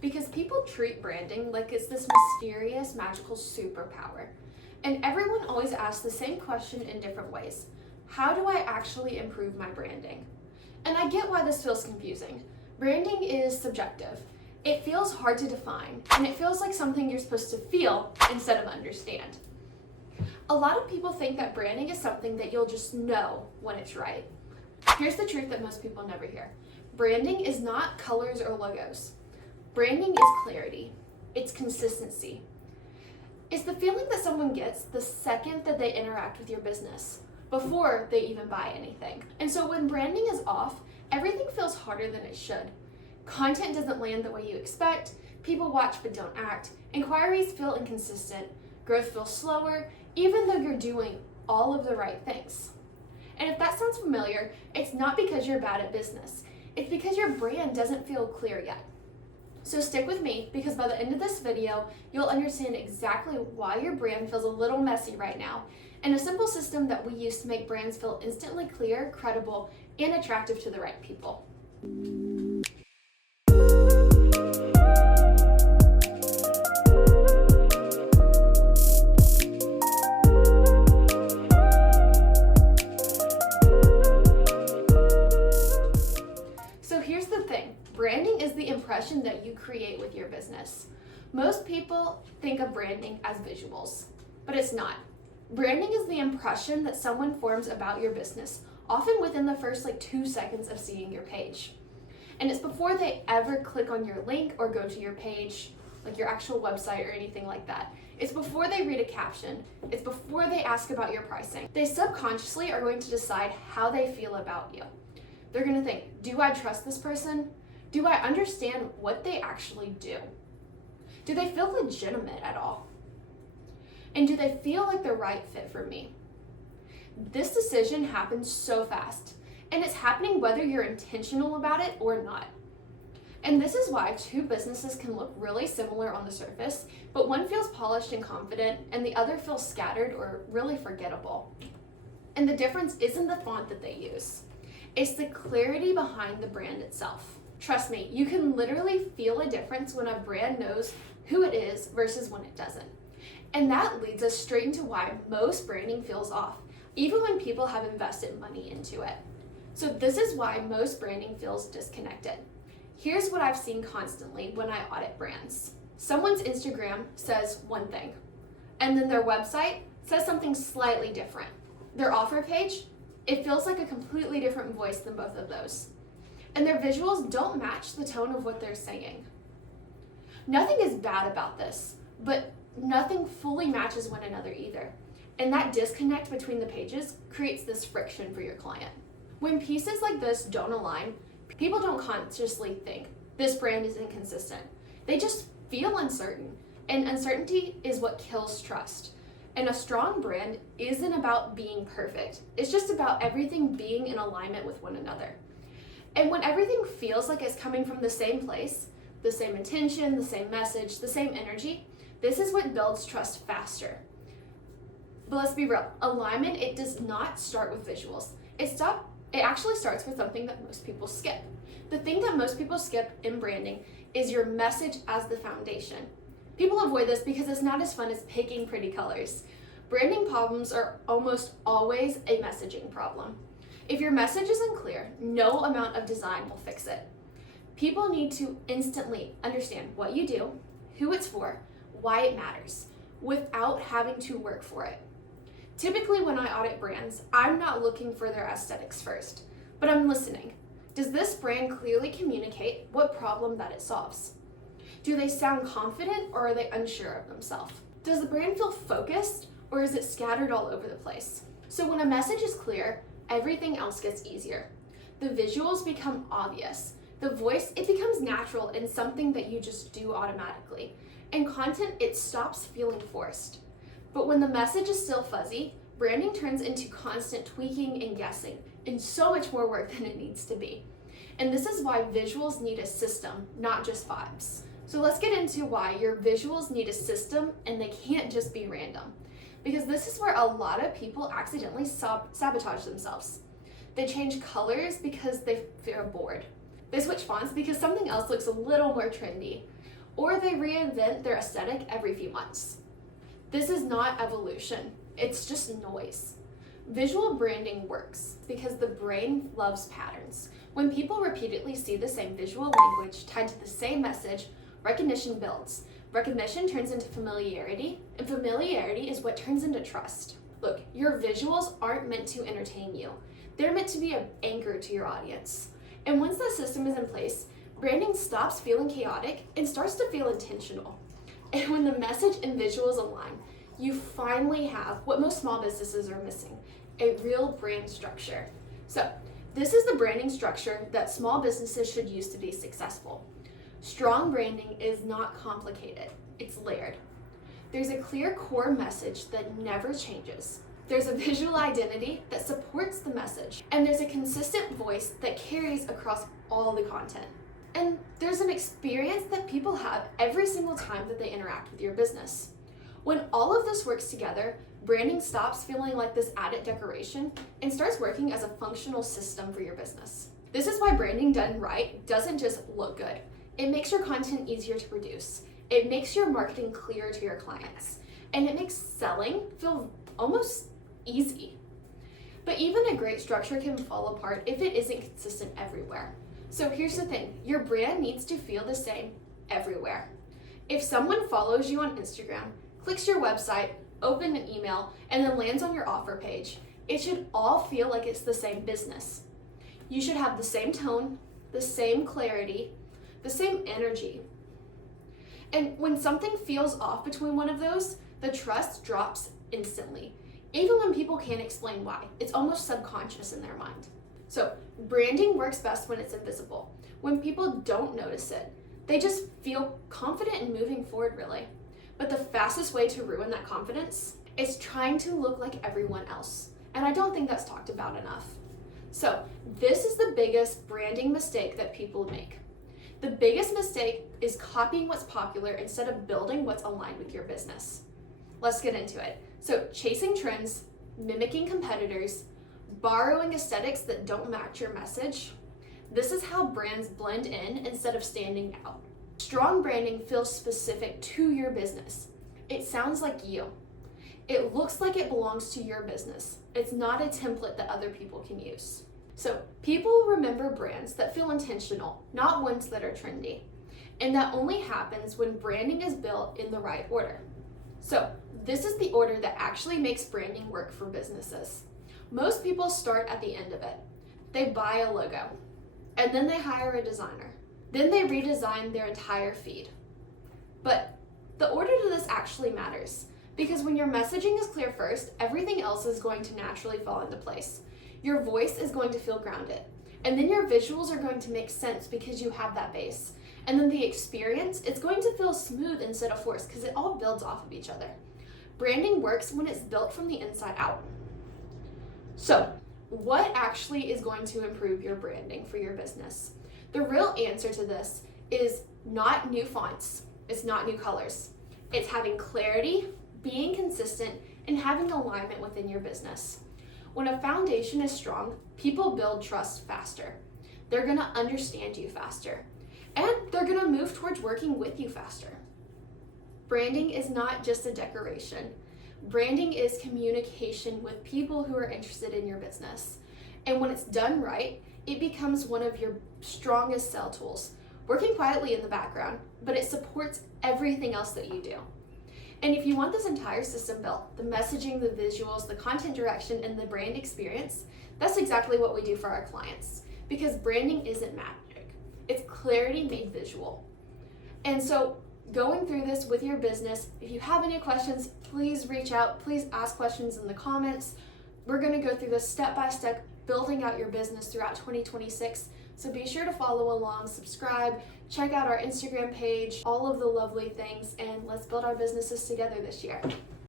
because people treat branding like it's this mysterious, magical superpower. And everyone always asks the same question in different ways. How do I actually improve my branding? And I get why this feels confusing. Branding is subjective. It feels hard to define, and it feels like something you're supposed to feel instead of understand. A lot of people think that branding is something that you'll just know when it's right. Here's the truth that most people never hear. Branding is not colors or logos. Branding is clarity. It's consistency. It's the feeling that someone gets the second that they interact with your business, before they even buy anything. And so when branding is off, everything feels harder than it should. Content doesn't land the way you expect, people watch but don't act, inquiries feel inconsistent, growth feels slower, even though you're doing all of the right things. And if that sounds familiar, it's not because you're bad at business. It's because your brand doesn't feel clear yet. So stick with me, because by the end of this video, you'll understand exactly why your brand feels a little messy right now, and a simple system that we use to make brands feel instantly clear, credible, and attractive to the right people. So here's the thing. Branding is the impression that you create with your business. Most people think of branding as visuals, but it's not. Branding is the impression that someone forms about your business, often within the first 2 seconds of seeing your page. And it's before they ever click on your link or go to your page, like your actual website or anything like that. It's before they read a caption. It's before they ask about your pricing. They subconsciously are going to decide how they feel about you. They're going to think, do I trust this person? Do I understand what they actually do? Do they feel legitimate at all? And do they feel like the right fit for me? This decision happens so fast, and it's happening whether you're intentional about it or not. And this is why two businesses can look really similar on the surface, but one feels polished and confident, and the other feels scattered or really forgettable. And the difference isn't the font that they use. It's the clarity behind the brand itself. Trust me, you can literally feel a difference when a brand knows who it is versus when it doesn't. And that leads us straight into why most branding feels off, even when people have invested money into it. So this is why most branding feels disconnected. Here's what I've seen constantly when I audit brands. Someone's Instagram says one thing, and then their website says something slightly different. Their offer page, it feels like a completely different voice than both of those. And their visuals don't match the tone of what they're saying. Nothing is bad about this, but nothing fully matches one another either. And that disconnect between the pages creates this friction for your client. When pieces like this don't align, people don't consciously think, this brand is inconsistent. They just feel uncertain, and uncertainty is what kills trust. And a strong brand isn't about being perfect. It's just about everything being in alignment with one another. And when everything feels like it's coming from the same place, the same intention, the same message, the same energy, this is what builds trust faster. But let's be real, alignment, it does not start with visuals. It actually starts with something that most people skip. The thing that most people skip in branding is your message as the foundation. People avoid this because it's not as fun as picking pretty colors. Branding problems are almost always a messaging problem. If your message is unclear, no amount of design will fix it. People need to instantly understand what you do, who it's for, why it matters, without having to work for it. Typically when I audit brands, I'm not looking for their aesthetics first, but I'm listening. Does this brand clearly communicate what problem that it solves? Do they sound confident, or are they unsure of themselves? Does the brand feel focused, or is it scattered all over the place? So when a message is clear, everything else gets easier. The visuals become obvious. The voice, it becomes natural and something that you just do automatically. And content, it stops feeling forced. But when the message is still fuzzy, branding turns into constant tweaking and guessing, and so much more work than it needs to be. And this is why visuals need a system, not just vibes. So let's get into why your visuals need a system and they can't just be random. Because this is where a lot of people accidentally sabotage themselves. They change colors because they feel bored. They switch fonts because something else looks a little more trendy, or they reinvent their aesthetic every few months. This is not evolution, it's just noise. Visual branding works because the brain loves patterns. When people repeatedly see the same visual language tied to the same message, recognition builds. Recognition turns into familiarity, and familiarity is what turns into trust. Look, your visuals aren't meant to entertain you. They're meant to be an anchor to your audience. And once that system is in place, branding stops feeling chaotic and starts to feel intentional. And when the message and visuals align, you finally have what most small businesses are missing, a real brand structure. So, this is the branding structure that small businesses should use to be successful. Strong branding is not complicated, it's layered. There's a clear core message that never changes. There's a visual identity that supports the message, and there's a consistent voice that carries across all the content. And there's an experience that people have every single time that they interact with your business. When all of this works together, branding stops feeling like this added decoration and starts working as a functional system for your business. This is why branding done right doesn't just look good. It makes your content easier to produce. It makes your marketing clearer to your clients. And it makes selling feel almost easy. But even a great structure can fall apart if it isn't consistent everywhere. So here's the thing, your brand needs to feel the same everywhere. If someone follows you on Instagram, clicks your website, opens an email, and then lands on your offer page, it should all feel like it's the same business. You should have the same tone, the same clarity, the same energy. And when something feels off between one of those, the trust drops instantly. Even when people can't explain why, it's almost subconscious in their mind. So, branding works best when it's invisible, when people don't notice it. They just feel confident in moving forward, really. But the fastest way to ruin that confidence is trying to look like everyone else. And I don't think that's talked about enough. So, this is the biggest branding mistake that people make. The biggest mistake is copying what's popular instead of building what's aligned with your business. Let's get into it. So, chasing trends, mimicking competitors, borrowing aesthetics that don't match your message. This is how brands blend in instead of standing out. Strong branding feels specific to your business. It sounds like you. It looks like it belongs to your business. It's not a template that other people can use. So people remember brands that feel intentional, not ones that are trendy. And that only happens when branding is built in the right order. So this is the order that actually makes branding work for businesses. Most people start at the end of it. They buy a logo, and then they hire a designer. Then they redesign their entire feed. But the order to this actually matters, because when your messaging is clear first, everything else is going to naturally fall into place. Your voice is going to feel grounded, and then your visuals are going to make sense because you have that base. And then the experience, it's going to feel smooth instead of forced because it all builds off of each other. Branding works when it's built from the inside out. So, what actually is going to improve your branding for your business? The real answer to this is not new fonts, it's not new colors. It's having clarity, being consistent, and having alignment within your business. When a foundation is strong, people build trust faster. They're gonna understand you faster, and they're gonna move towards working with you faster. Branding is not just a decoration. Branding is communication with people who are interested in your business. And when it's done right, it becomes one of your strongest sell tools, working quietly in the background, but it supports everything else that you do. And if you want this entire system built, the messaging, the visuals, the content direction, and the brand experience, that's exactly what we do for our clients. Because branding isn't magic. It's clarity made visual. And so going through this with your business, if you have any questions, please reach out. Please ask questions in the comments. We're going to go through this step by step, building out your business throughout 2026. So be sure to follow along, subscribe, check out our Instagram page, all of the lovely things, and let's build our businesses together this year.